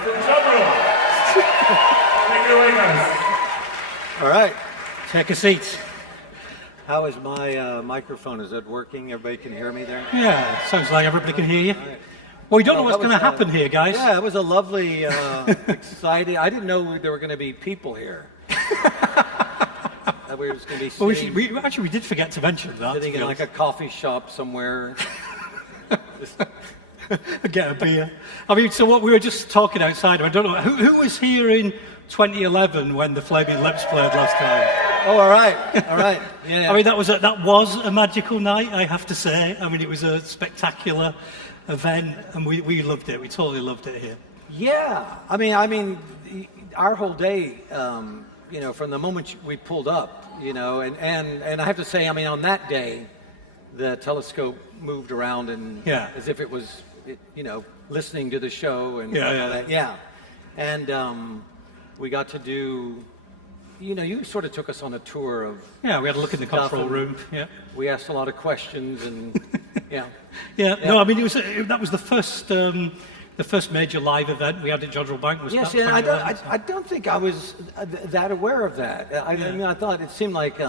from Jodrell. Take it away, guys. All right, take a seat. How is my microphone? Is it working? Everybody can hear me there? Yeah, sounds like everybody can hear you. Right. Well, we don't know what's going to happen here, guys. Yeah, it was a lovely, exciting. I didn't know there were going to be people here. That we were just going to be sitting, we did forget to mention that. Sitting in like a coffee shop somewhere. Get a beer. I mean, so what we were just talking outside, I don't know, who was here in 2011 when the Flaming Lips played last time? Oh, all right. Yeah. I mean, that was a magical night, I have to say. I mean, it was a spectacular event, and we loved it. We totally loved it here. Yeah. I mean, our whole day, from the moment we pulled up, and I have to say, I mean, on that day, the telescope moved around and as if it was, listening to the show and yeah. And we got to do, you sort of took us on a tour of. Yeah, we had a look in the control room. Yeah, we asked a lot of questions and yeah. No, I mean that was the first major live event we had at Jodrell Bank. Yes, and I don't think I was that aware of that. I mean, I thought it seemed like.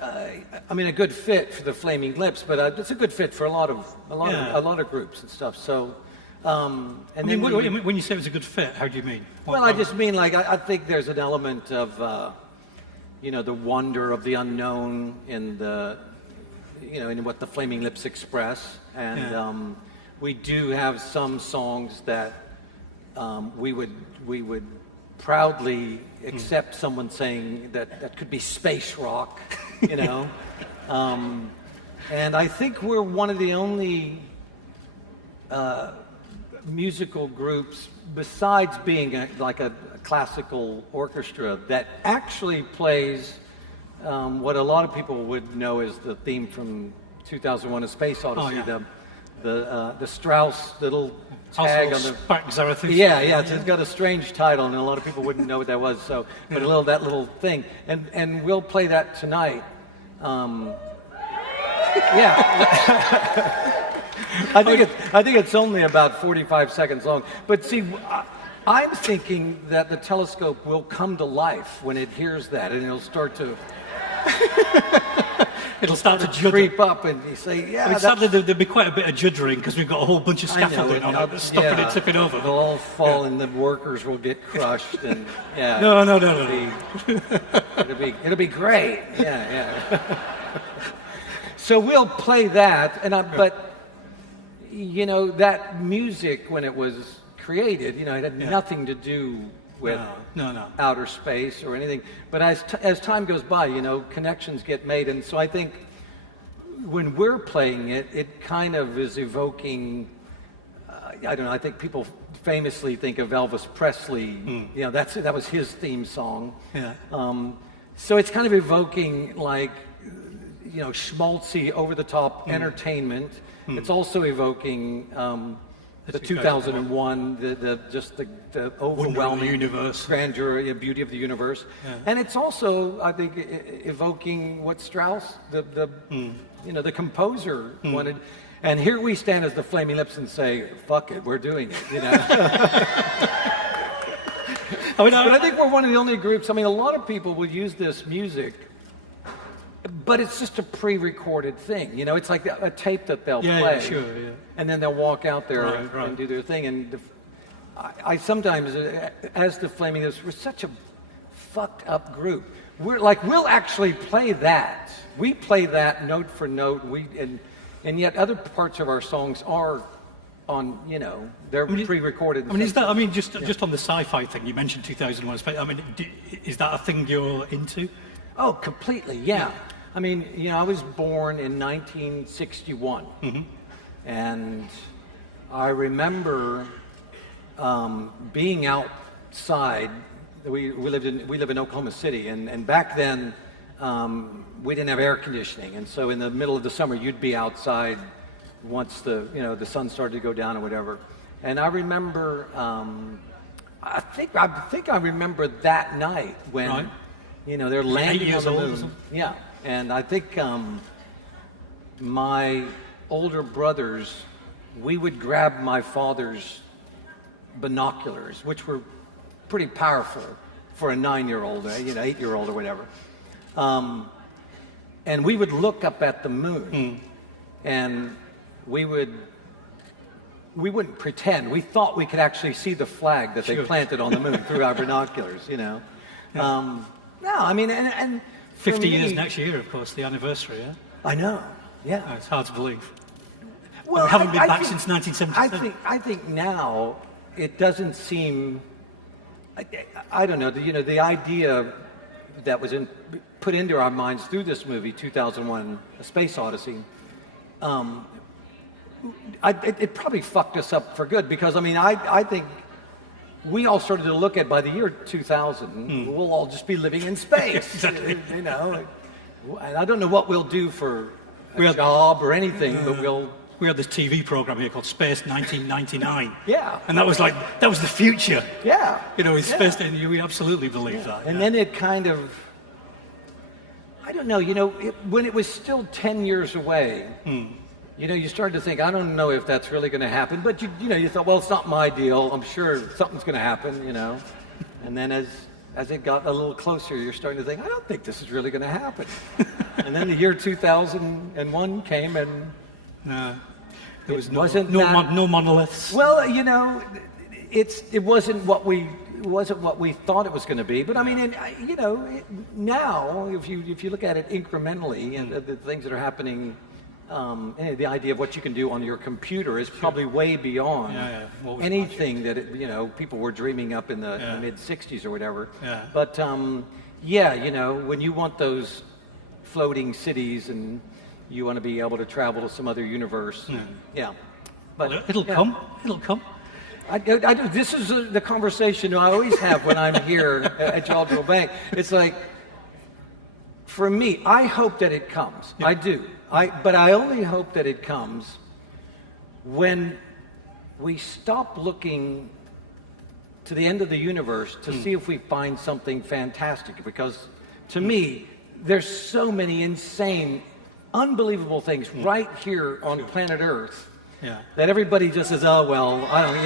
A good fit for the Flaming Lips, but it's a good fit for a lot of groups and stuff. So, when you say it was a good fit, how do you mean? I just mean like I think there's an element of the wonder of the unknown in in what the Flaming Lips express, and we do have some songs that we would proudly accept someone saying that could be space rock. And I think we're one of the only musical groups, besides being like a classical orchestra, that actually plays what a lot of people would know as the theme from 2001: A Space Odyssey, the Strauss little tag on the Zarathustra. Yeah, it's got a strange title, and a lot of people wouldn't know what that was. So, but that little thing, and we'll play that tonight. I think it's only about 45 seconds long. But see, I'm thinking that the telescope will come to life when it hears that, and it'll start to. It'll start to creep up, and you say, "Yeah." Sadly, there'll be quite a bit of juddering because we've got a whole bunch of scaffolding on it, stopping it tipping over. It'll all fall, and the workers will get crushed, and No. It'll be great. Yeah. So we'll play that, but that music when it was created, it had nothing to do with outer space or anything. But as time goes by, connections get made. And so I think when we're playing it, it kind of is evoking, I don't know, I think people famously think of Elvis Presley. That was his theme song. Yeah. So it's kind of evoking like, schmaltzy, over-the-top entertainment. It's also evoking the 2001, the overwhelming universe, grandeur, beauty of the universe, and it's also, I think, evoking what Strauss, the composer, wanted. And here we stand as the Flaming Lips and say, "Fuck it, we're doing it." But I think we're one of the only groups. I mean, a lot of people will use this music. But it's just a pre-recorded thing, It's like a tape that they'll play, yeah, sure. And then they'll walk out there and do their thing. And I sometimes, as the Flaming Lips, we're such a fucked up group. We'll actually play that. We play that note for note. And yet other parts of our songs are on, they're pre-recorded. Just on the sci-fi thing, you mentioned 2001. Is that a thing you're into? Oh, completely, yeah. I mean, I was born in 1961, and I remember being outside. We live in Oklahoma City, and back then we didn't have air conditioning, and so in the middle of the summer you'd be outside once the sun started to go down or whatever. And I remember, I think I remember that night when. Right. They're landing on the moon. Yeah, and I think my older brothers, we would grab my father's binoculars, which were pretty powerful for a 9-year-old, 8-year-old or whatever. And we would look up at the moon, and we wouldn't pretend. We thought we could actually see the flag that they planted on the moon through our binoculars, No, I mean, and 50 years next year, of course, the anniversary, yeah? I know, yeah. Oh, it's hard to believe. Well, we haven't been back think, since 1977. I think now it doesn't seem. I don't know. The idea that was put into our minds through this movie, 2001: A Space Odyssey. It probably fucked us up for good, because I think we all started to look at, by the year 2000, we'll all just be living in space. Exactly. And I don't know what we'll do for a job or anything, but we had this TV program here called Space 1999. Yeah. And that was the future. Yeah. With space, we absolutely believe that. And then it kind of, I don't know, when it was still 10 years away, you started to think, I don't know if that's really going to happen. But, you thought, well, it's not my deal. I'm sure something's going to happen, And then as it got a little closer, you're starting to think, I don't think this is really going to happen. And then the year 2001 came, and there was no monoliths. Well, it wasn't what we thought it was going to be. But now if you look at it incrementally, and the things that are happening, the idea of what you can do on your computer is probably way beyond anything that people were dreaming up in the mid '60s or whatever. Yeah. But when you want those floating cities and you want to be able to travel to some other universe. Yeah. But it'll come. It'll come. This is the conversation I always have when I'm here at Jodrell Bank. It's like, for me, I hope that it comes. Yeah. I do. But I only hope that it comes when we stop looking to the end of the universe to see if we find something fantastic. Because to me, there's so many insane, unbelievable things right here on planet Earth that everybody just says, oh, well, I don't,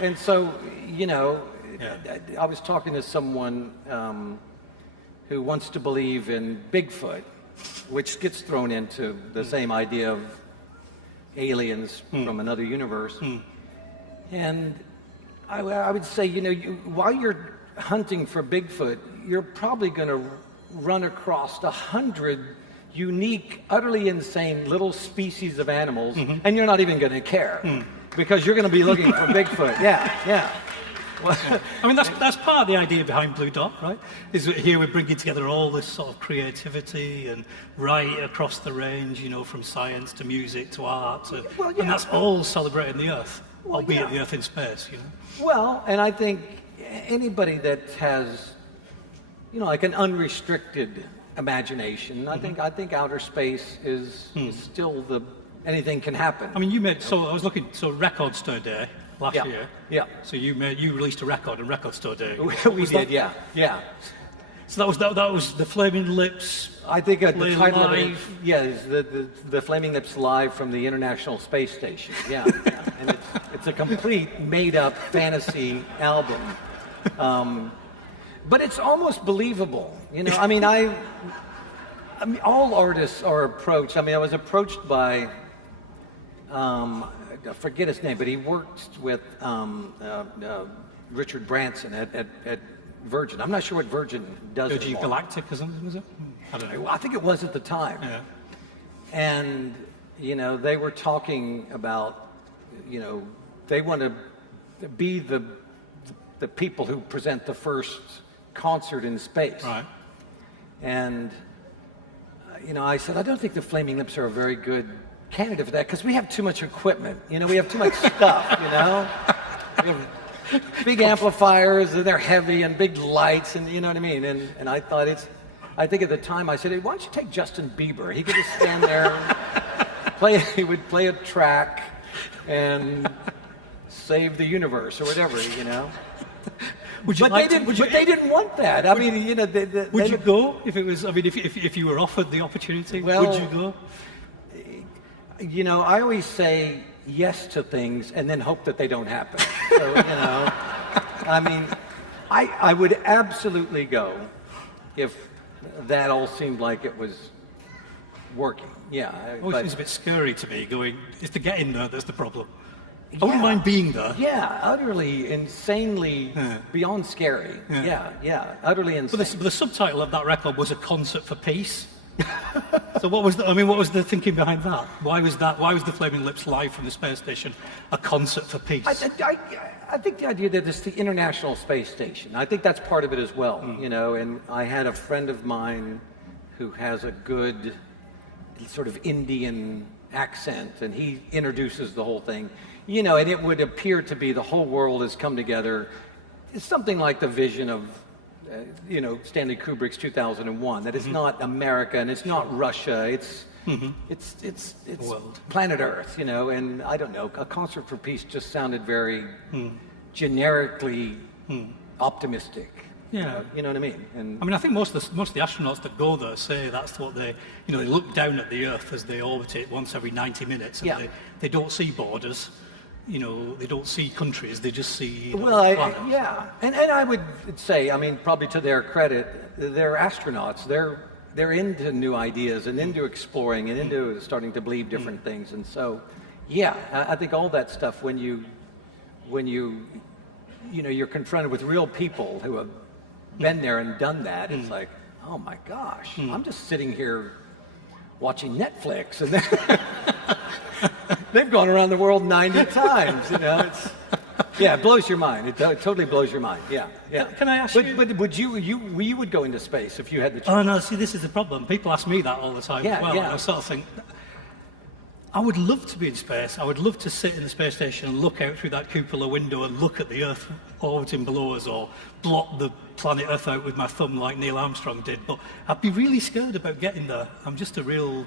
and so, I was talking to someone who wants to believe in Bigfoot, which gets thrown into the same idea of aliens from another universe. And I would say, while you're hunting for Bigfoot, you're probably going to run across 100 unique, utterly insane little species of animals, and you're not even going to care because you're going to be looking for Bigfoot. Yeah. Well, that's part of the idea behind Blue Dot, right? Is that here we're bringing together all this sort of creativity and right across the range, from science to music to art, and that's all celebrating the Earth, albeit the Earth in space. Well, and I think anybody that has, like an unrestricted imagination, I think outer space is still anything can happen. You made, I was looking, Record Store Day last year. Yeah. So you released a record on Record Store Day. We did, yeah. So that was the Flaming Lips. I think the title of it, live. is the Flaming Lips live from the International Space Station. Yeah. And it's a complete made-up fantasy album. But it's almost believable, all artists are approached. I was approached by, I forget his name, but he worked with Richard Branson at Virgin. I'm not sure what Virgin does. Virgin Galactic or something, was it? I don't know. I think it was at the time. Yeah. And, they were talking about, they want to be the people who present the first concert in space. Right. And, I said, I don't think the Flaming Lips are a very good candidate for that because we have too much equipment. We have too much stuff, We have big amplifiers and they're heavy and big lights and you know what I mean? And I thought I think at the time I said, hey, why don't you take Justin Bieber? He could just stand there and he would play a track and save the universe or whatever, They didn't want that. Would you go if it was? If you were offered the opportunity, would you go? I always say, yes to things and then hope that they don't happen. So, I mean, I would absolutely go if that all seemed like it was working. Yeah. It always seems a bit scary to me going, it's the getting there that's the problem. I Yeah. wouldn't mind being there. Yeah, utterly, insanely, beyond scary. Yeah, utterly insane. But the subtitle of that record was A Concert for Peace. So what was the thinking behind that? Why was the Flaming Lips live from the space station a concert for peace? I think the idea that it's the International Space Station, I think that's part of it as well, and I had a friend of mine who has a good sort of Indian accent, and he introduces the whole thing, and it would appear to be the whole world has come together. It's something like the vision of Stanley Kubrick's 2001, that it's not America and it's not Russia, it's planet Earth, and I don't know, a concert for peace just sounded very generically optimistic. Yeah. You know what I mean? And I think most of the astronauts that go there say that's what they look down at the Earth as they orbit it once every 90 minutes, and they don't see borders. They don't see countries, they just see planets. And I would say, probably to their credit, they're astronauts. They're into new ideas and into exploring and into starting to believe different things. And so, I think all that stuff when you're confronted with real people who have been there and done that, it's like, oh my gosh, I'm just sitting here watching Netflix and they've gone around the world 90 times, it blows your mind. It totally blows your mind. Yeah. Can I ask you? But would you would go into space if you had the chance? Oh no, see, this is the problem. People ask me that all the time as well. And I sort of think, I would love to be in space. I would love to sit in the space station and look out through that cupola window and look at the Earth orbiting below us, or blot the planet Earth out with my thumb like Neil Armstrong did. But I'd be really scared about getting there. I'm just a real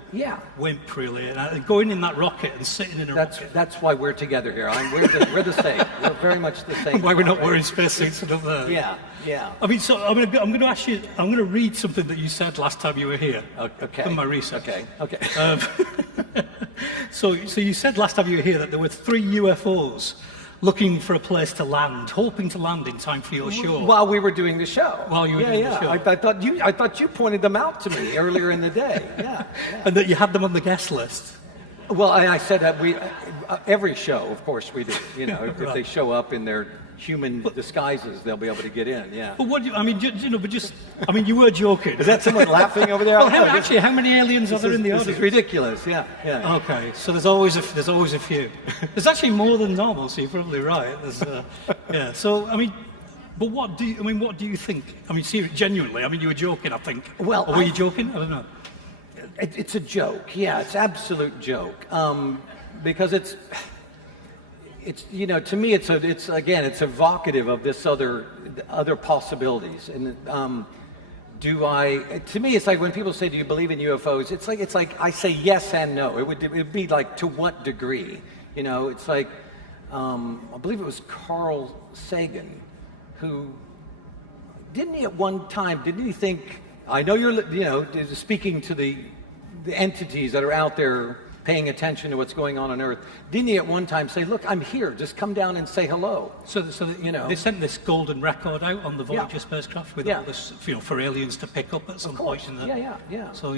wimp, really. And going in that rocket and sitting in a rocket. That's why we're together here. We're the same. We're very much the same. Why we're not wearing spacesuits and all that. Yeah. So I'm going to ask you. I'm going to read something that you said last time you were here. Okay. From my research. Okay. So you said last time you were here that there were 3 UFOs looking for a place to land, hoping to land in time for your show. While we were doing the show. While you were doing the show. I thought you pointed them out to me earlier in the day. Yeah. And that you had them on the guest list. Well, I said that every show, of course, we do. If they show up in their human disguises, they'll be able to get in. Yeah. But what do you? You were joking. Is that someone laughing over there? Well, how many aliens are there in the audience? This is ridiculous. Yeah. Okay, so there's always a few. There's actually more than normal, so you're probably right. So but what do you think? Seriously, genuinely. You were joking, I think. Well, or were you joking? I don't know. It's a joke. Yeah, it's absolute joke. Because it's to me it's evocative of this other possibilities. And to me it's like when people say, do you believe in UFOs? It's like I say yes and no. It would be like, to what degree? It's like I believe it was Carl Sagan who didn't he think, I know you're speaking to the entities that are out there paying attention to what's going on Earth. Didn't he at one time say, look, I'm here, just come down and say hello? So they sent this golden record out on the Voyager spacecraft with all this, for aliens to pick up at some point in the... Yeah. So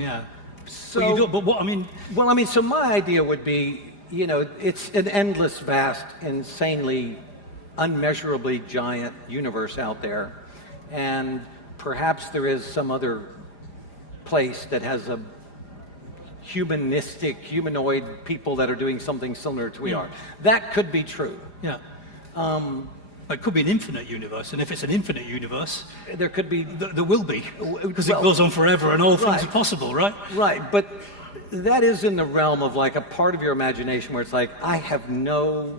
my idea would be, it's an endless, vast, insanely, unmeasurably giant universe out there, and perhaps there is some other place that has a humanoid people that are doing something similar to we are. That could be true. Yeah. It could be an infinite universe, and if it's an infinite universe, there could be. There will be, because it goes on forever, and all things are possible, right? Right, but that is in the realm of like a part of your imagination where it's like, I have no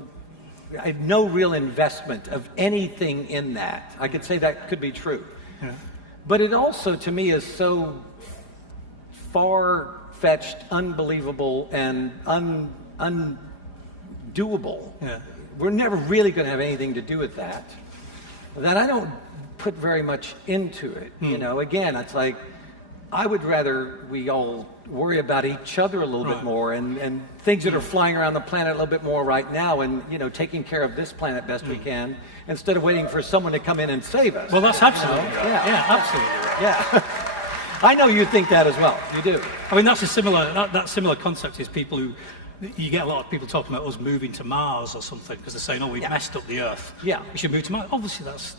real investment of anything in that. I could say that could be true. Yeah. But it also, to me, is so far-fetched, unbelievable, and undoable. Yeah. We're never really going to have anything to do with that. That I don't put very much into it. Again, it's like, I would rather we all worry about each other a little bit more, and things that are flying around the planet a little bit more right now, and taking care of this planet best we can, instead of waiting for someone to come in and save us. Well, that's absolutely right. Yeah, absolutely right. Yeah. I know you think that as well. You do. I mean, that's a similar that similar concept is people who. You get a lot of people talking about us moving to Mars or something because they're saying, "Oh, we've messed up the Earth. Yeah, we should move to Mars." Obviously, that's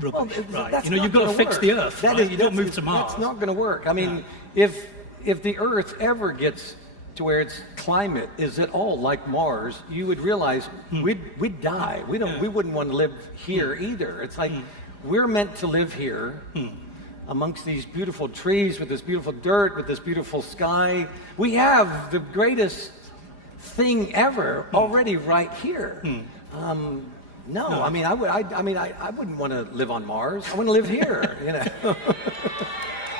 rubbish, right? That's you've got to fix the Earth. You don't move to Mars. That's not going to work. I mean, if the Earth ever gets to where its climate is at all like Mars, you would realize we'd die. We wouldn't want to live here either. It's like we're meant to live here. Amongst these beautiful trees, with this beautiful dirt, with this beautiful sky. We have the greatest thing ever already right here. No, I mean, I wouldn't want to live on Mars. I want to live here,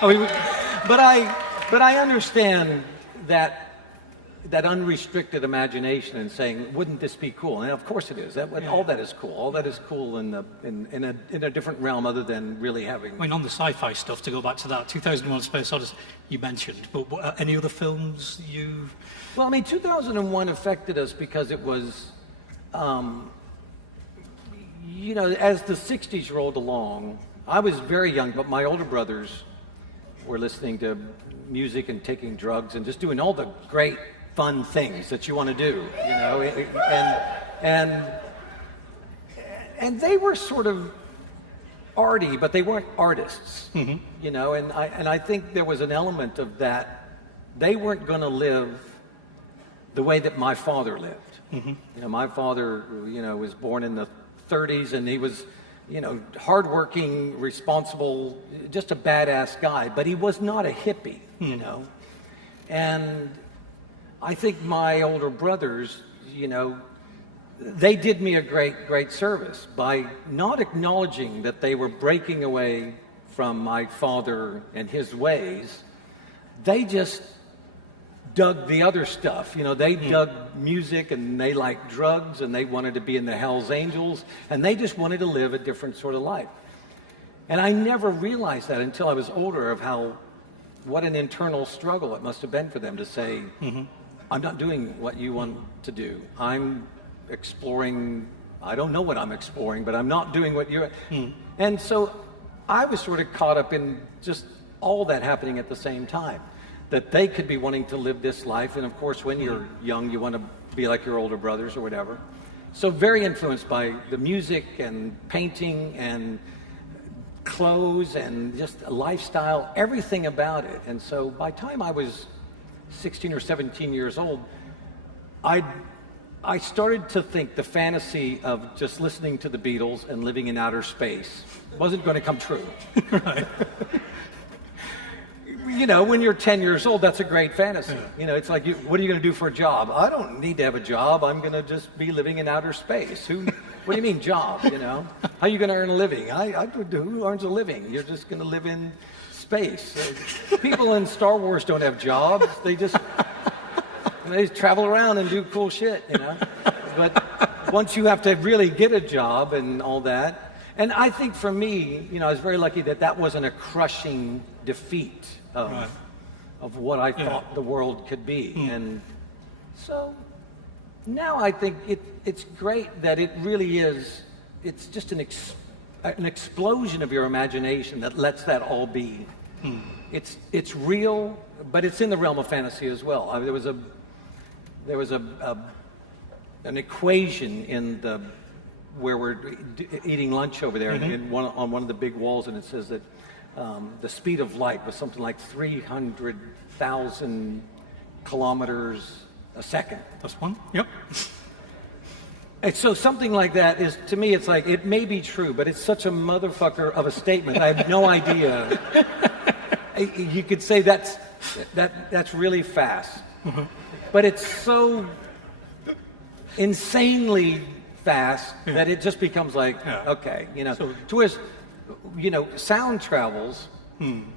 But I understand that unrestricted imagination and saying, wouldn't this be cool? And of course it is. All that is cool. All that is cool in a different realm other than really having. I mean, on the sci-fi stuff, to go back to that 2001: Space Odyssey you mentioned, but any other films you? Well, I mean, 2001 affected us because it was, as the 60s rolled along, I was very young, but my older brothers were listening to music and taking drugs and just doing all the great fun things that you want to do, and they were sort of arty, but they weren't artists, and I think there was an element of that. They weren't going to live the way that my father lived. My father, was born in the 30s, and he was, hardworking, responsible, just a badass guy, but he was not a hippie, And I think my older brothers, they did me a great service by not acknowledging that they were breaking away from my father and his ways. They just dug the other stuff. They dug music, and they liked drugs, and they wanted to be in the Hells Angels, and they just wanted to live a different sort of life. And I never realized that until I was older, of what an internal struggle it must have been for them to say, I'm not doing what you want to do. I'm exploring, I don't know what I'm exploring, but I'm not doing what you're... And so I was sort of caught up in just all that happening at the same time. That they could be wanting to live this life, and of course when you're young you want to be like your older brothers or whatever. So very influenced by the music and painting and clothes and just lifestyle, everything about it. And so by the time I was 16 or 17 years old, I started to think the fantasy of just listening to the Beatles and living in outer space wasn't going to come true. Right. When you're 10 years old, that's a great fantasy. It's like, what are you going to do for a job? I don't need to have a job. I'm going to just be living in outer space. What do you mean job, How are you going to earn a living? Who earns a living? You're just going to live in space. People in Star Wars don't have jobs. They just travel around and do cool shit, But once you have to really get a job and all that, and I think for me, I was very lucky that wasn't a crushing defeat of what I thought the world could be. And so now I think it's great that it really is, it's just an explosion of your imagination that lets that all be. It's real, but it's in the realm of fantasy as well. There was an equation in where we're eating lunch over there, on one of the big walls, and it says that the speed of light was something like 300,000 kilometers a second. That's one? Yep. And so something like that is, to me, it's like, it may be true, but it's such a motherfucker of a statement. I have no idea. You could say that's really fast. But it's so insanely fast that it just becomes like, okay, So, whereas, sound travels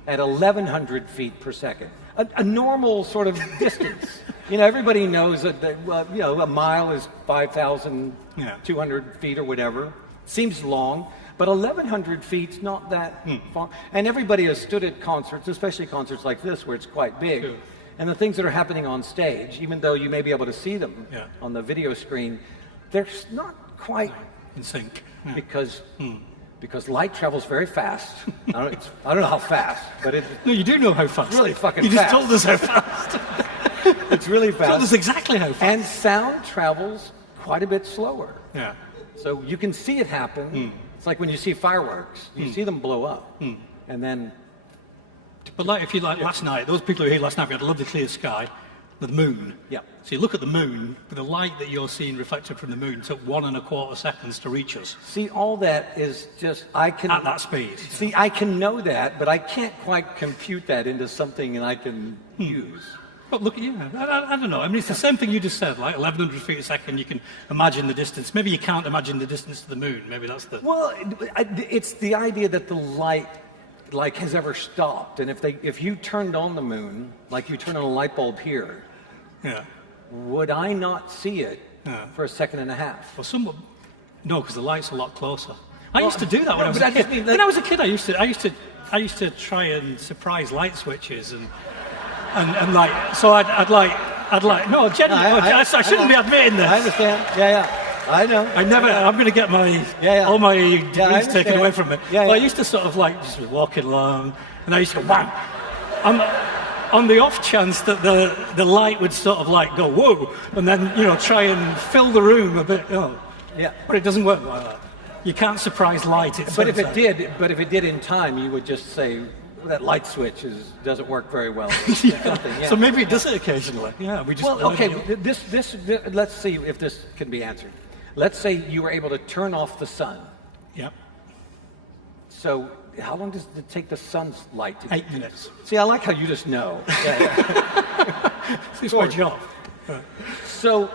at 1,100 feet per second, a normal sort of distance. Everybody knows that a mile is 5,200 feet or whatever. Seems long, but 1,100 feet's not that far. And everybody has stood at concerts, especially concerts like this where it's quite big. And the things that are happening on stage, even though you may be able to see them Yeah. on the video screen, they're not quite In sync. Yeah. because light travels very fast. I don't know how fast, but No, you do know how fast. really fucking You just fast. told us how fast. it's really You told us fast. exactly how fast. And sound travels quite a bit slower. Yeah. So you can see it happen. It's like when you see fireworks. You see them blow up. And then, But like, if you like last night, those people who were here last night, we had a lovely clear sky, the moon. yeah. So you look at the moon, but the light that you're seeing reflected from the moon took 1.25 seconds to reach us See, all that is just, at that speed. See, I can know that, but I can't quite compute that into something that I can use. But look, yeah, I don't know. I mean, it's the same thing you just said, like 1,100 feet a second, you can imagine the distance. Maybe you can't imagine the distance to the moon. Maybe that's the... Well, it's the idea that the light, like, has ever stopped. And if you turned on the moon, like you turn on a light bulb here, Yeah. would I not see it Yeah. for a second and a half? Well, no, because the light's a lot closer. I used to do that when no, I was but a I kid. just mean that- When I was a kid, I used to try and surprise light switches and like, so I'd like, no, genuinely, I shouldn't be admitting this. I understand. Yeah. I know. I'm going to get Yeah. all my I degrees taken understand. away from me. Yeah, Well, I yeah. used to sort of like just be walking along, and I used to go, wham! On the off chance that the light would sort of like go, whoa, and then, try and fill the room a bit. Yeah. But it doesn't work like that. You can't surprise light. But if it did in time, you would just say that light switch doesn't work very well. Or something, yeah. So maybe it does it occasionally. Yeah, we just. Well, okay. This let's see if this can be answered. Let's say you were able to turn off the sun. Yep. So how long does it take the sun's light to 8 minutes. See, I like how you just know. Yeah. It's my job. So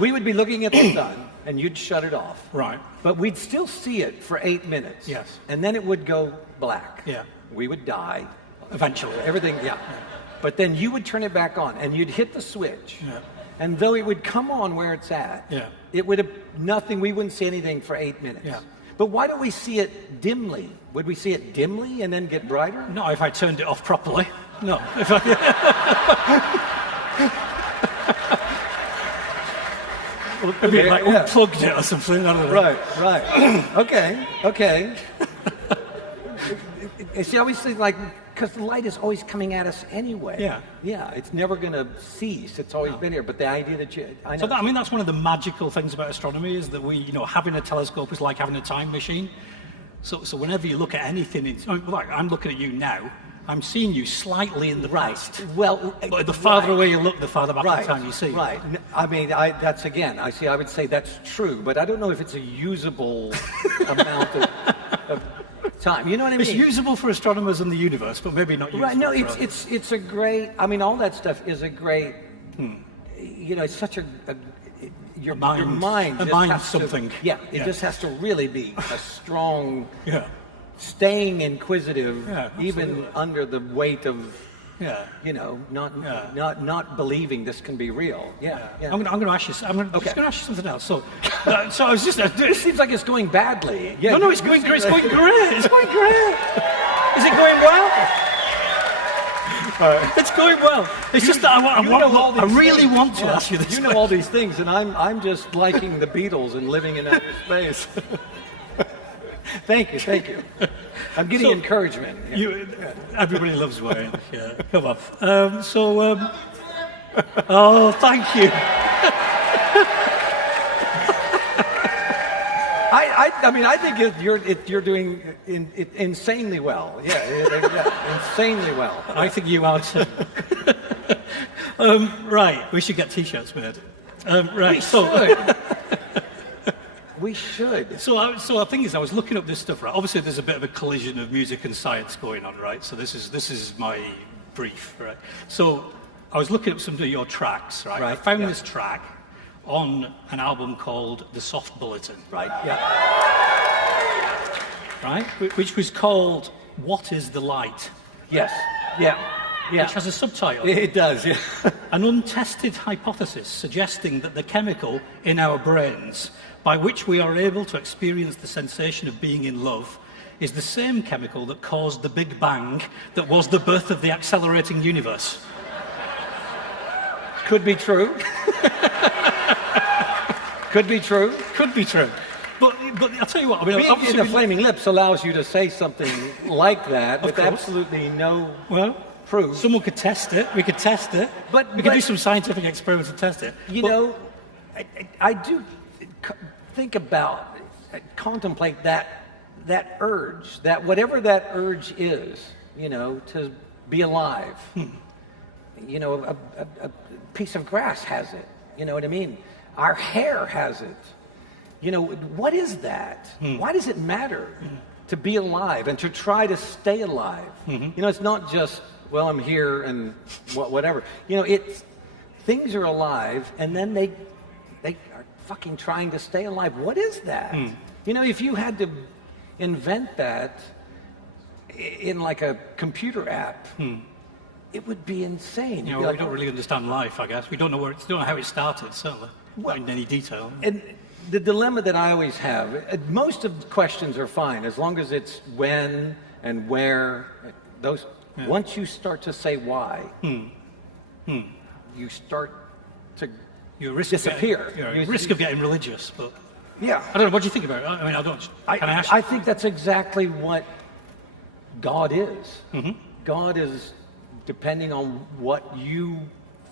we would be looking at the sun, and you'd shut it off. Right. But we'd still see it for 8 minutes. Yes. And then it would go black. Yeah. We would die. Eventually. Everything, yeah. But then you would turn it back on, and you'd hit the switch. Yeah. And though it would come on where it's at, Yeah. it would have nothing. We wouldn't see anything for 8 minutes. Yeah. But why don't we see it dimly? Would we see it dimly and then get brighter? No, if I turned it off properly. No. If I, maybe like Yeah. unplugged it or something. I don't know. Right. Okay. See, I always think like, because the light is always coming at us anyway. Yeah. It's never going to cease. It's always been here. But the idea that I know. So that's one of the magical things about astronomy is that having a telescope is like having a time machine. So whenever you look at anything, like I'm looking at you now, I'm seeing you slightly in the past. Well, But the farther away you look, the farther back in time you see. Right. I mean, I would say that's true, but I don't know if it's a usable amount of time. You know what I mean? It's usable for astronomers in the universe, but maybe not usable. Right. No, for it's a great. I mean, all that stuff is a great. It's such your mind. A just mind has to- something. It just has to really be a strong, Yeah. staying inquisitive, Yeah, even absolutely. under the weight of. Yeah. Not believing this can be real. Yeah. I'm going to ask you. I'm just going to ask you something else. So I was just. It seems like it's going badly. Yeah, No, it's going great. It's going great. It's going great. Is it going well? It's going well. It's just that I really want to ask you this. You know all these things, and I'm just liking the Beatles and living in outer space. Thank you. I'm getting encouragement. Everybody loves Wayne. Yeah, come on. Oh, thank you. I think you're doing insanely well. Yeah, insanely well. I think you are too. Right, we should get T-shirts made. Right, We should. So the thing is, I was looking up this stuff. Right, obviously there's a bit of a collision of music and science going on, right? So this is my brief, right? So I was looking up some of your tracks, right? I found this track on an album called The Soft Bulletin. Right. Yeah. Right, which was called "What Is the Light?" Yes. Yeah. Which has a subtitle. It does. Yeah. An untested hypothesis suggesting that the chemical in our brains by which we are able to experience the sensation of being in love is the same chemical that caused the Big Bang that was the birth of the accelerating universe. Could be true. Could be true. Could be true. But I'll tell you what, I mean, Being in obviously... the Flaming Lips allows you to say something like that with course. absolutely no Well, proof. someone could test it. We could test it. But- we could do some scientific experiments and test it. You know, I do think about, contemplate that urge, that whatever that urge is, you know, to be alive. You know, a piece of grass has it. You know what I mean? Our hair has it. You know, what is that? Why does it matter to be alive and to try to stay alive? You know, it's not just, well, I'm here and whatever. You know, things are alive and then they are fucking trying to stay alive. What is that? You know, if you had to invent that in like a computer app, it would be insane. You know, we don't really understand life, I guess. We don't know don't know how it started, certainly, not in any detail. And the dilemma that I always have, most of the questions are fine as long as it's when and where. Those once you start to say why, you start to disappear. You're at risk of getting religious, but Yeah, I don't know. What do you think about it? I mean, I don't. Can I ask you? I think that's exactly what God is. God is depending on what you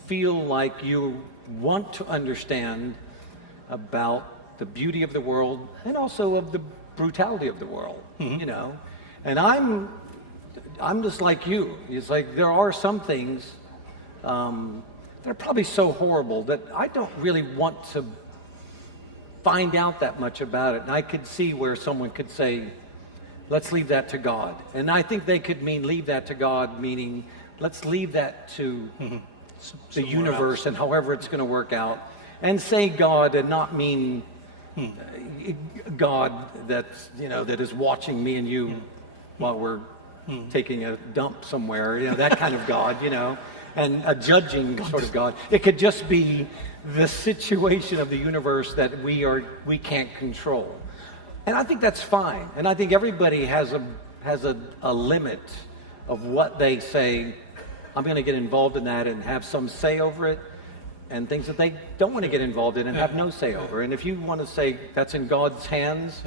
feel like you want to understand about the beauty of the world and also of the brutality of the world, you know. And I'm just like you. It's like there are some things that are probably so horrible that I don't really want to find out that much about it. And I could see where someone could say, let's leave that to God. And I think they could mean leave that to God, meaning let's leave that to the universe and however it's going to work out. And say God and not mean God that's, you know, that is watching me and you while we're taking a dump somewhere, you know, that kind of God, you know, and a judging sort of God. It could just be the situation of the universe that we can't control. And I think that's fine. And I think everybody has a limit of what they say, I'm going to get involved in that and have some say over it, and things that they don't want to get involved in and have no say over. And if you want to say that's in God's hands,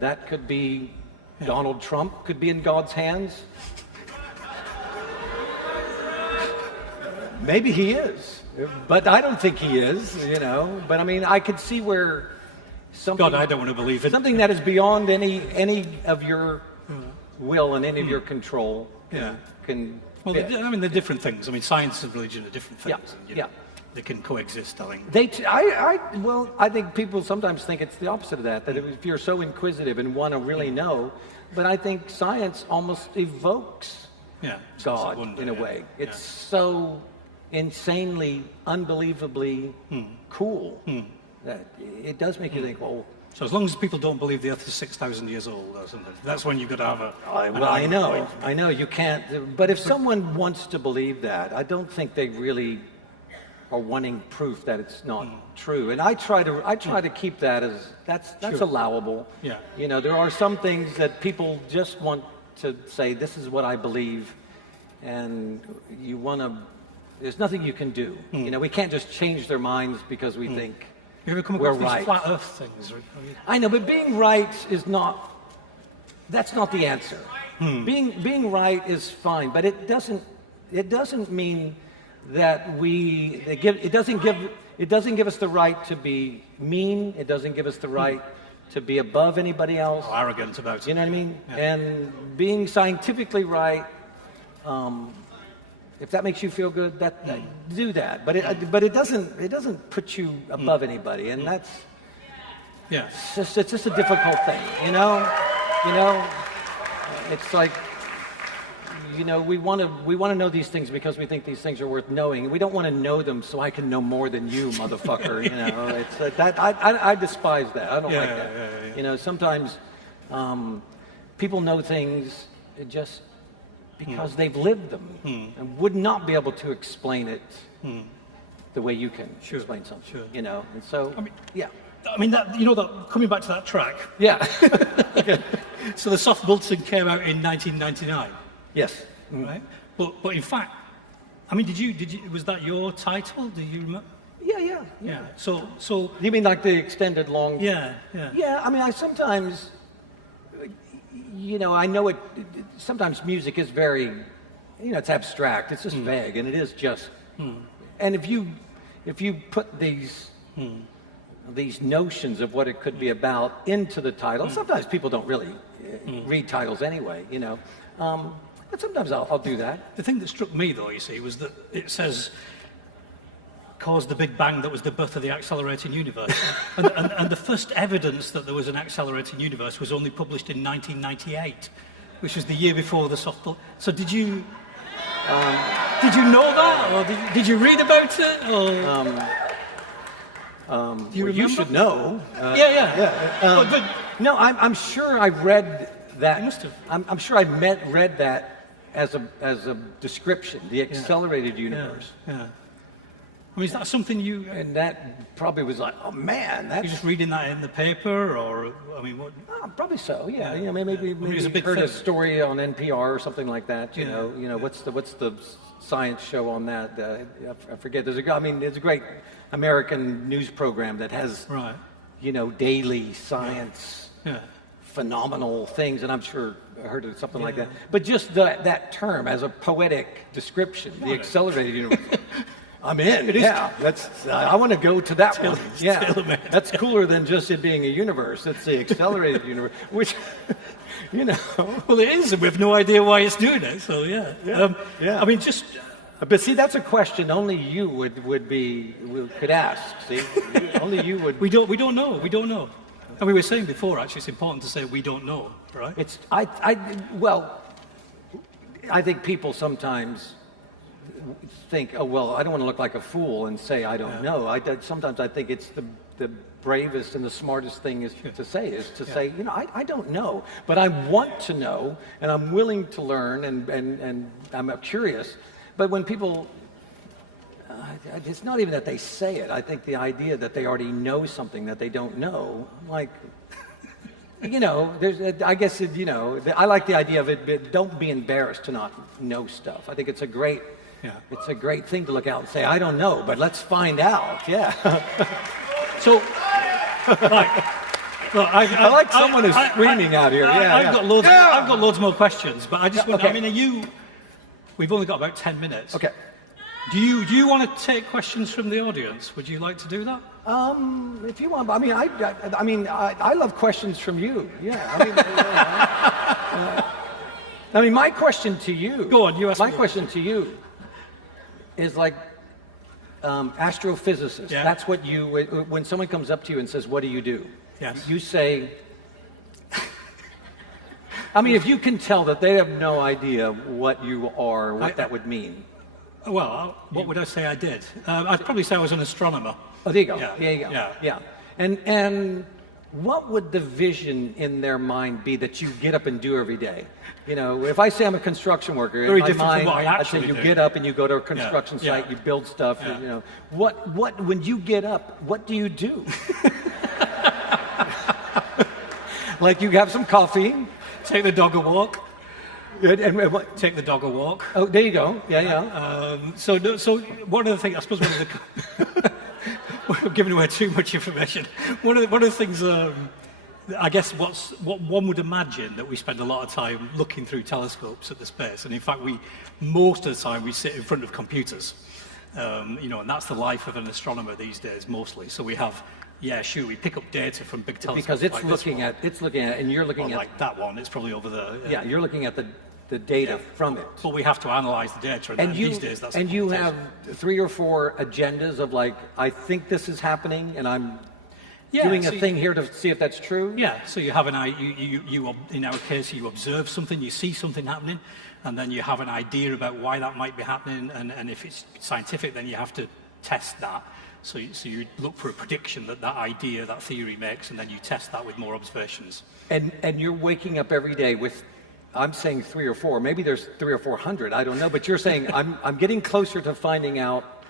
that could be Donald Trump could be in God's hands. Maybe he is, but I don't think he is, you know. But I mean, I could see where something, God, I don't want to believe it. Something that is beyond any of your will and any of your control can Well, fit. I mean, they're different things. I mean, science and religion are different things. Yeah, And, you know, they can coexist, I think. I think people sometimes think it's the opposite of that, that if you're so inquisitive and want to really know, but I think science almost evokes God wonder, in a way. It's so insanely, unbelievable cool that it does make you think, well, So as long as people don't believe the Earth is 6,000 years old or something, that's when you've got to have I know, you can't, but if someone wants to believe that, I don't think they really are wanting proof that it's not true. And I try to keep that as, that's allowable. Yeah. You know, there are some things that people just want to say, this is what I believe, and you want to, there's nothing you can do. You know, we can't just change their minds because we think You ever come we're across right. these flat Earth things? I know, but being right is not, that's not the answer. Being right is fine, but it doesn't mean that it doesn't give us the right to be mean. It doesn't give us the right to be above anybody else. Or arrogant about it. You know what I mean? Yeah. And being scientifically right, if that makes you feel good, do that. But it doesn't put you above anybody, and that's it's just a difficult thing, you know. It's like, you know, we want to know these things because we think these things are worth knowing. We don't want to know them so I can know more than you, motherfucker. You know, it's that I despise that. I don't like that. Yeah. You know, sometimes people know things just because they've lived them and would not be able to explain it the way you can explain something. Sure. You know, and so I mean, that, you know, that coming back to that track. Yeah. So the soft bulletin came out in 1999. Yes. Right. But in fact, I mean, was that your title? Do you remember? Yeah. So. You mean like the extended long? Yeah. Yeah, I mean, I sometimes, I know sometimes music is very, it's abstract, it's just vague, and it is just, and if you put these notions of what it could be about into the title, sometimes people don't really read titles anyway, but sometimes I'll do that. The thing that struck me, though, you see, was that it says, caused the Big Bang that was the birth of the accelerating universe. and the first evidence that there was an accelerating universe was only published in 1998, which was the year before the soft ball. So did you know that, or did you read about it, or do you remember? You should know. Yeah. But no, I'm sure I read that. You must have. I'm sure I read that as a description, the accelerated universe. Yeah. I mean, is that something you... And that probably was like, oh man, that's... You're just reading that in the paper, or, I mean, what... probably so, yeah. Maybe it was a big heard thing. a story on NPR or something like that, you know. What's the science show on that? I forget. There's a great American news program that has, daily science... phenomenal things, and I'm sure I heard of something like that. But just that term as a poetic description, the accelerated universe... I'm in. I want to go to that one. Yeah, that's cooler than just it being a universe. It's the accelerated universe, which, Well, it is, and we have no idea why it's doing it. So yeah. I mean, just. But see, that's a question only you could ask. See, only you would. We don't know. And we were saying before, actually, it's important to say we don't know, right? I think people sometimes think, oh, well, I don't want to look like a fool and say I don't know. Sometimes I think it's the bravest and the smartest thing to say, I don't know, but I want to know, and I'm willing to learn, and I'm curious. But when people, it's not even that they say it. I think the idea that they already know something that they don't know, like, I guess, I like the idea of it, but don't be embarrassed to not know stuff. I think it's a great thing to look out and say, I don't know, but let's find out. Yeah. So, I like someone who's screaming out here. I've got loads more questions, but I just want. Okay. I mean, we've only got about 10 minutes. Okay. Do you want to take questions from the audience? Would you like to do that? If you want, I love questions from you. Yeah. My question to you. Go on, you ask me. My question to you is like astrophysicist. Yeah. That's what when someone comes up to you and says, what do you do? Yes. You say, if you can tell that they have no idea what you are, what that would mean. Well, what would I say I did? I'd probably say I was an astronomer. Oh, there you go. Yeah. There you go. Yeah. And what would the vision in their mind be that you get up and do every day? If I say I'm a construction worker, Very in my different mind, from what I I'd say actually you do. get up and you go to a construction site, you build stuff. Yeah. What when you get up, what do you do? Like you have some coffee, Take the dog a walk. and what? Take the dog a walk. Oh, there you go. Yeah. So one of the things, I suppose, we're giving away too much information. One of the things, I guess, what one would imagine that we spend a lot of time looking through telescopes at the space, and in fact, most of the time we sit in front of computers, and that's the life of an astronomer these days, mostly. So we have. Yeah, sure. We pick up data from big telescopes. Because it's like looking at, and you're looking at like that one. It's probably over there. Yeah, you're looking at the data from it. But we have to analyze the data, and these days that's. And you have 3 or 4 agendas of like, I think this is happening, and I'm doing a thing here to see if that's true. Yeah. So you have you in our case, you observe something, you see something happening, and then you have an idea about why that might be happening, and if it's scientific, then you have to test that. So you look for a prediction that idea, that theory makes, and then you test that with more observations. And you're waking up every day with, I'm saying 3 or 4, maybe there's 300 or 400, I don't know, but you're saying I'm getting closer to finding out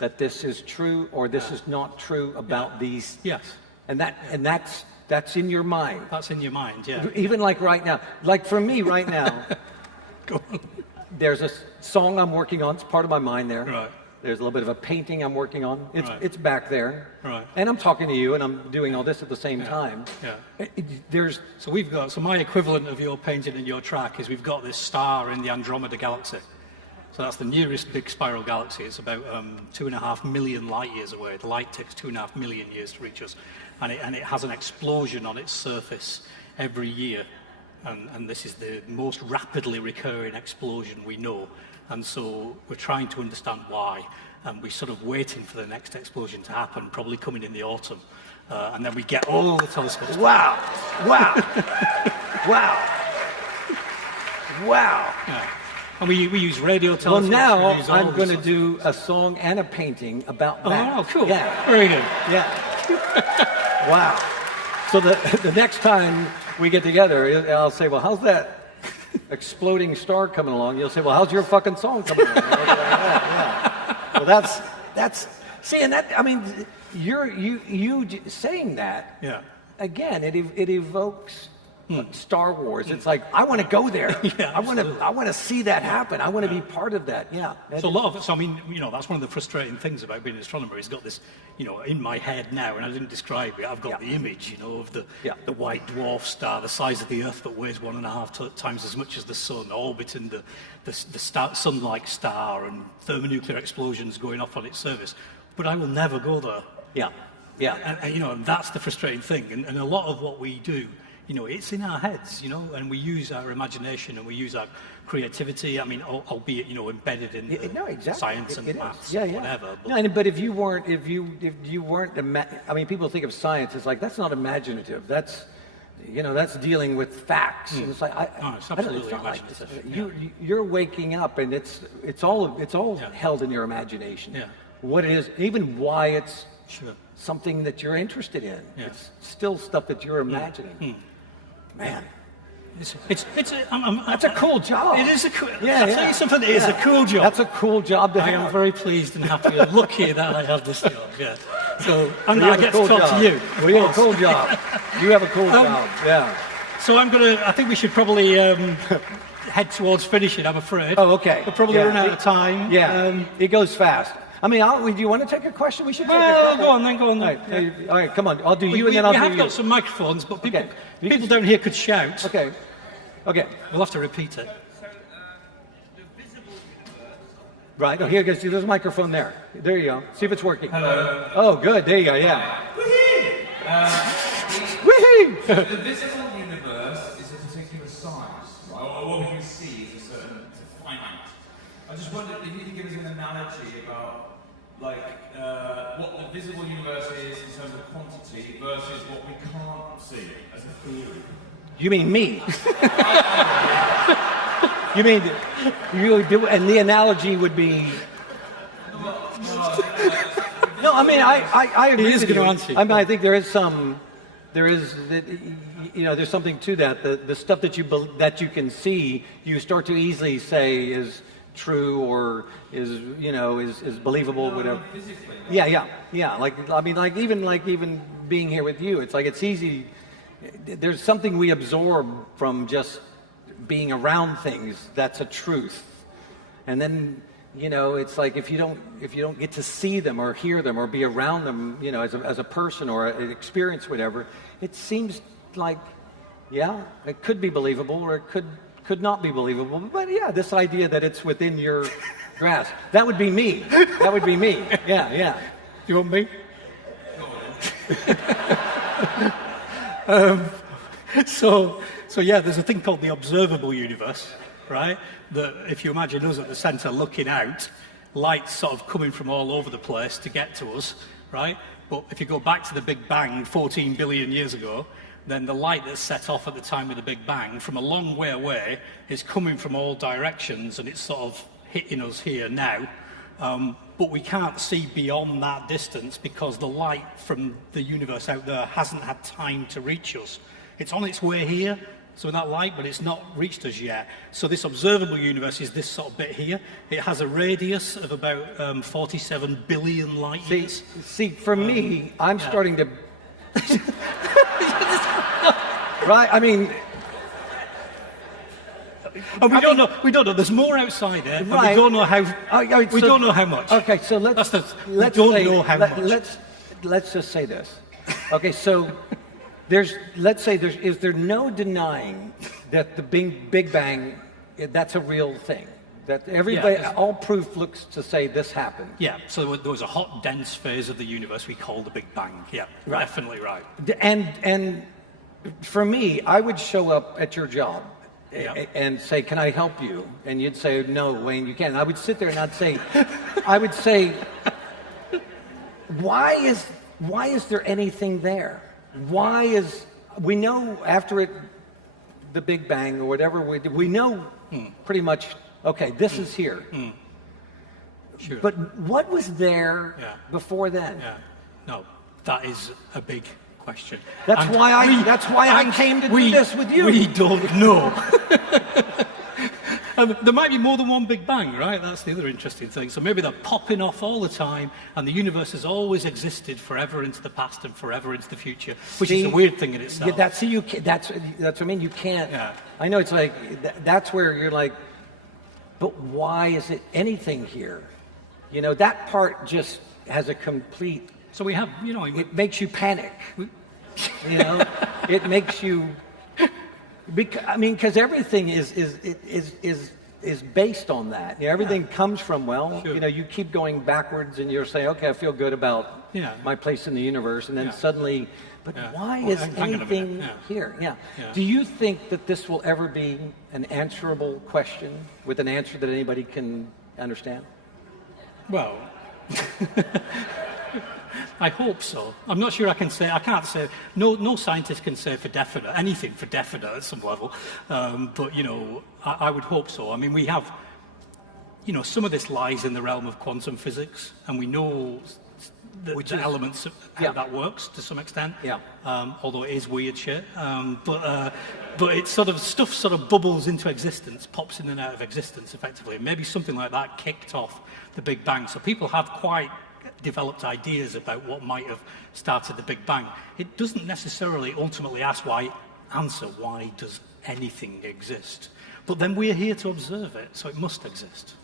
that this is true or this is not true about these. Yes. And that's in your mind. That's in your mind, yeah. Even like right now, like for me right now, Go on. there's a song I'm working on. It's part of my mind there. Right. There's a little bit of a painting I'm working on. Right. It's back there. Right. And I'm talking to you, and I'm doing all this at the same time. Yeah. There's So my equivalent of your painting and your track is we've got this star in the Andromeda galaxy. So that's the nearest big spiral galaxy. It's about 2.5 million light years away. The light takes 2.5 million years to reach us, and it has an explosion on its surface every year. And this is the most rapidly recurring explosion we know. And so we're trying to understand why. And we're sort of waiting for the next explosion to happen, probably coming in the autumn. And then we get all the telescopes. wow. Yeah. And we use radio Well, telescopes. now we use all I'm these going to sorts do a song and a painting about that. Oh, cool. Yeah. Very good. Yeah. Wow. So the next time we get together, I'll say, well, how's that exploding star coming along? You'll say, well, how's your fucking song coming along? Yeah. Well, that's see, and that, I mean, you saying that, Yeah. again, it evokes Star Wars. It's like, I want to go there. Yeah, I want to see that happen. I want to be part of that. Yeah. So a lot of it, so I mean, that's one of the frustrating things about being an astronomer. He's got this, in my head now, and I didn't describe it, I've got the image, of the white dwarf star, the size of the Earth but weighs 1.5 times as much as the Sun, orbiting the sun-like star and thermonuclear explosions going off on its surface. But I will never go there. Yeah. Yeah. And that's the frustrating thing. And a lot of what we do, it's in our heads, and we use our imagination and we use our creativity. I mean, albeit, embedded in science and maths, whatever. No, but if you weren't, I mean, people think of science as like, that's not imaginative. That's, that's dealing with facts. And it's like, it's absolutely not like imaginative. you're waking up, and it's all held in your imagination. Yeah. What it is, even why it's Sure. something that you're interested in. Yeah. It's still stuff that you're imagining. Man. That's a cool job. It is a cool. Yeah, I'll tell you something. It is a cool job. That's a cool job to I have. am very pleased and happy and lucky that I have this job. Yeah. So I'm You I have a get cool to talk job. to you. Well, you have a cool job. You have a cool job. Yeah. So I think we should probably head towards finishing. I'm afraid. Oh, okay. We'll probably run out of time. Yeah. It goes fast. I mean, do you want to take a question? We should take a Well, question. go on then. All right, Yeah. all right, come on. I'll do you, We and then I'll do have you. got some microphones, but people Okay. down here could shout. Okay. We'll have to repeat it. Right. Oh, here goes. There's a microphone there. There you go. See if it's working. Hello. Oh, good. There you go. Yeah. Woohoo! The visible universe is a particular size, right? Or what we can see is a finite. I just wondered if you could give us an analogy about, what the visible universe is in terms of quantity versus what we can't see as a theory. You mean me? You mean you do? And the analogy would be. No, I mean I agree with you. I mean, I think there's something to that. The stuff that you can see, you start to easily say is true or is believable, whatever. Yeah. Like even being here with you, it's like it's easy. There's something we absorb from just being around things. That's a truth, and then. It's like if you don't get to see them or hear them or be around them, as a person or an experience, whatever, it seems like, it could be believable or it could not be believable. But this idea that it's within your grasp, that would be me. That would be me. Yeah. You want me? So there's a thing called the observable universe, right? That if you imagine us at the centre looking out, light's sort of coming from all over the place to get to us, right? But if you go back to the Big Bang 14 billion years ago, then the light that's set off at the time of the Big Bang from a long way away is coming from all directions and it's sort of hitting us here now. But we can't see beyond that distance because the light from the universe out there hasn't had time to reach us. It's on its way here, so that light, but it's not reached us yet. So this observable universe is this sort of bit here. It has a radius of about 47 billion light years. See, for me, I'm starting to... Right? I mean, And we don't know. There's more outside there, and Right. we don't know how. We so- don't know how much. Okay, so let's We don't know how much. Let's just say this. Okay, so is there no denying that the Big Bang, that's a real thing? That everybody, Yeah, all proof looks to say this happened. Yeah, so there was a hot, dense phase of the universe we call the Big Bang. Yeah, Right. definitely right. And for me, I would show up at your job and say, "Can I help you?" And you'd say, "No, Wayne, you can't." I would sit there and I would say, why is there anything there? We know after the Big Bang or whatever we know pretty much, okay, this is here. Sure. But what was there before then? Yeah. No, that is a big question. That's why I came to do this with you. We don't know. There might be more than one Big Bang, right? That's the other interesting thing. So maybe they're popping off all the time, and the universe has always existed forever into the past and forever into the future, which is a weird thing in itself. That's what I mean. You can't. Yeah. I know it's like that's where you're like, but why is it anything here? You know, that part just has a complete. So we have, It makes you panic. You know, it makes you. Because everything is based on that. You know, everything comes from Sure. you keep going backwards, and you're saying, okay, I feel good about my place in the universe, and then suddenly, but why is hang on a minute. anything here? Yeah. Do you think that this will ever be an answerable question with an answer that anybody can understand? Well, I hope so. I'm not sure I can't say, no scientist can say anything for definite at some level. But, I would hope so. I mean, we have, some of this lies in the realm of quantum physics, and we know the elements of how that works to some extent. Yeah. Although it is weird shit. But it stuff sort of bubbles into existence, pops in and out of existence effectively. And maybe something like that kicked off the Big Bang. So people have quite developed ideas about what might have started the Big Bang. It doesn't necessarily ultimately answer why does anything exist. But then we're here to observe it, so it must exist.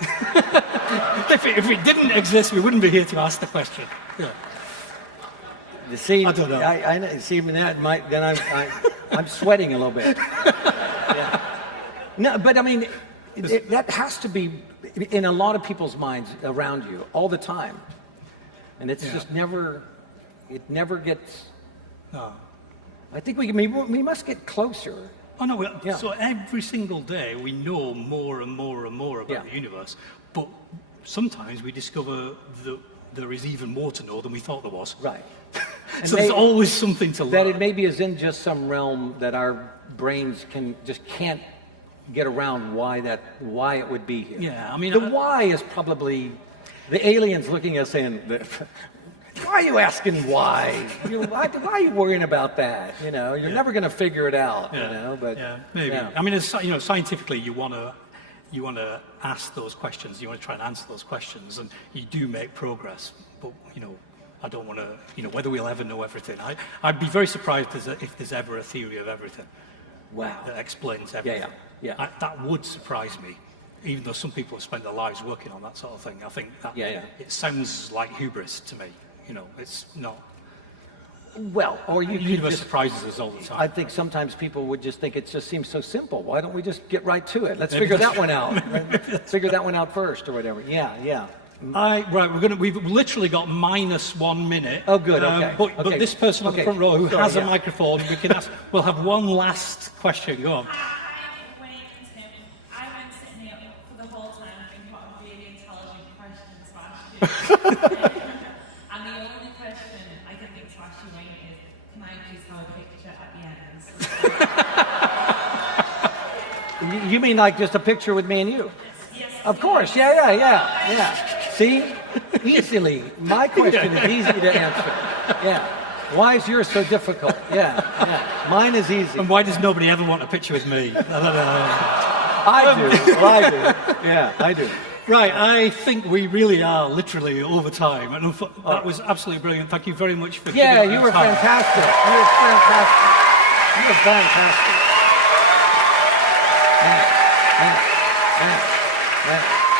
If it didn't exist, we wouldn't be here to ask the question. Yeah. You see, I don't know. I know. See, I'm sweating a little bit. Yeah. No, but I mean, that has to be in a lot of people's minds around you all the time, and it's just never. It never gets. No. I think we must get closer. Oh no! So every single day we know more and more and more about the universe, but sometimes we discover that there is even more to know than we thought there was. Right. So there's always something to learn. That it maybe is in just some realm that our brains can't get around why it would be here. Yeah, I mean, the why is probably the aliens looking at us saying, "Why are you asking why? Why are you worrying about that? You're never going to figure it out." But maybe. yeah. I mean, scientifically, you want to ask those questions. You want to try and answer those questions, and you do make progress. But I don't want to. Whether we'll ever know everything. I'd be very surprised if there's ever a theory of everything. Wow. That explains everything. Yeah. That would surprise me, even though some people have spent their lives working on that sort of thing. I think that it sounds like hubris to me. It's not. Well, or The universe surprises us all the time. I think sometimes people would just think it just seems so simple. Why don't we just get right to it? Let's figure that one out. Figure that one out first, or whatever. Yeah. We've literally got -1 minute. Oh, good. Okay. But this person on the front row who has a microphone, we can ask. We'll have one last question. Go on. Hi, Wayne and Tim. I've been sitting here for the whole time thinking what a really intelligent question to ask you. And the only question I can think to ask you, Wayne, is can I please have a picture at the end? You mean like just a picture with me and you? Yes. Of course. Yeah. See? Easily. My question is easy to answer. Yeah. Why is yours so difficult? Yeah. Mine is easy. And why does nobody ever want a picture with me? I do. Well, I do. Yeah, I do. Right, I think we really are literally over time. And that was absolutely brilliant. Thank you very much for giving Yeah, me you were time. fantastic. You were fantastic. man.